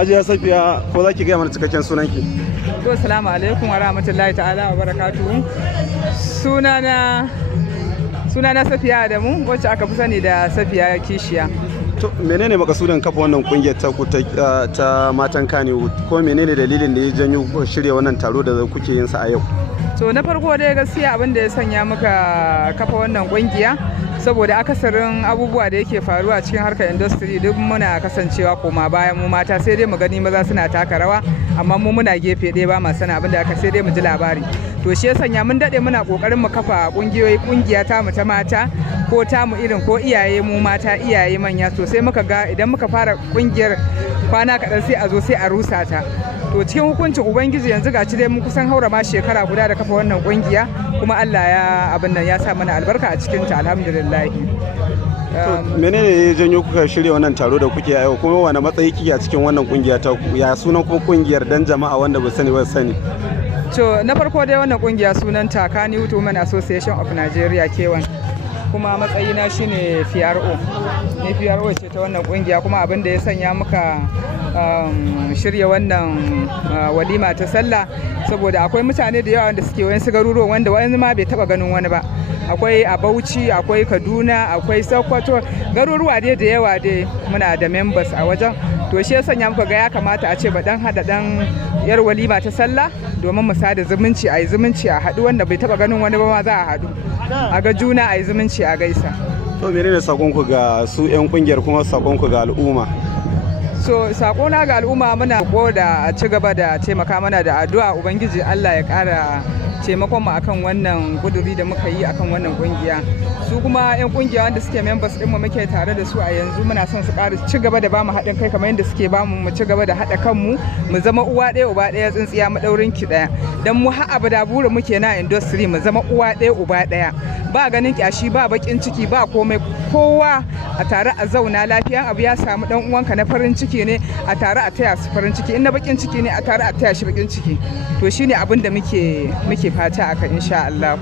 Hajiya Safiya, ko za ki gaya mana cikakken sunanki? To, assalamu alaikum wa rahmatullahi ta'ala wa barakatuhu. Sunana Safiya Adamu, wacce aka fi sani da Safiya Kishiya. To, menene makasudin kafa wannan kungiyar ta matan Kannywood, ko menene dalilin da ya janyo shirya wannan taro da kuke yin sa a yau? To, na farko dai gaskiya abin da ya sanya muka kafa wannan kungiya saboda akasarin abubuwa da yake faruwa cikin harkar industry duk muna kasancewa koma bayan mu mata, sai dai mu gani maza suna taka rawa amma mu muna gefe ɗaya ba ma sana abin da aka, sai dai mu ji labari. To shi ya sanya mun dade muna kokarin mu kafa kungiya ta mu ta mata, ko ta mu irin ko iyaye mu mata, iyaye manya, to sai muka ga idan muka fara kungiyar kwana kaɗan sai a zo sai a rusa ta. To cikin hukuncin ubangiji yanzu gaci dai mun kusan haura ma shekara guda da kafa wannan kungiya, kuma Allah ya abin nan ya sa mana albarka a cikin ta, alhamdulillah. Menene ya janyo kuka shirya wannan taro da kuke yau, kuma wani matsayi kike a cikin wannan kungiya ta ku? Ya sunan kuma kungiyar dan jama'a wanda ba sani? To na farko dai wannan kungiya sunanta Kannywood Women Association of Nigeria K1, kuma matsayina shine PRO. Ni PRO ce ta wannan kungiya, kuma abin da ya sanya muka shirya wannan walima ta sallah saboda akwai mutane da yawa wanda suke wayansu garuruwa wanda wani ma bai taba ganin wani ba. Akwai a Bauchi, akwai Kaduna, akwai Sokoto, garuruwa dai da yawa dai muna da members a wajen. To shi ya sanya muka ga ya kamata a ce ba dan hada dan yar walima ta sallah domin mu sada zumunci, a yi zumunci, a haɗu, wanda bai taba ganin wani ba ma za a haɗu, a ga juna, a yi zumunci, a gaisa. To menene sakonku ga su 'yan kungiyar, kuma sakonku ga al'umma? So sakona ga al'umma, muna ko da a ci gaba da taimaka mana da addu'a, ubangiji Allah ya ƙara taimakon mu akan wannan kuduri da muka yi akan wannan kungiya. Su kuma 'yan kungiya wanda suke members din mu muke tare da su a yanzu, muna son su ƙara ci gaba da bamu haɗin kai kamar yadda suke bamu, mu ci gaba da haɗa kanmu, mu zama uwa ɗaya uba ɗaya, tsintsiya madaurin ki ɗaya. Dan mu har abada burin muke na industry mu zama uwa ɗaya uba ɗaya, ba ganin kyashi, ba bakin ciki, ba komai, kowa a tare a zauna lafiya. Abu ya samu dan uwanka na farin ciki ne, a tare a taya su farin ciki, in na bakin ciki ne a tare a taya shi bakin ciki. To shine abin da muke fata akan, insha Allah.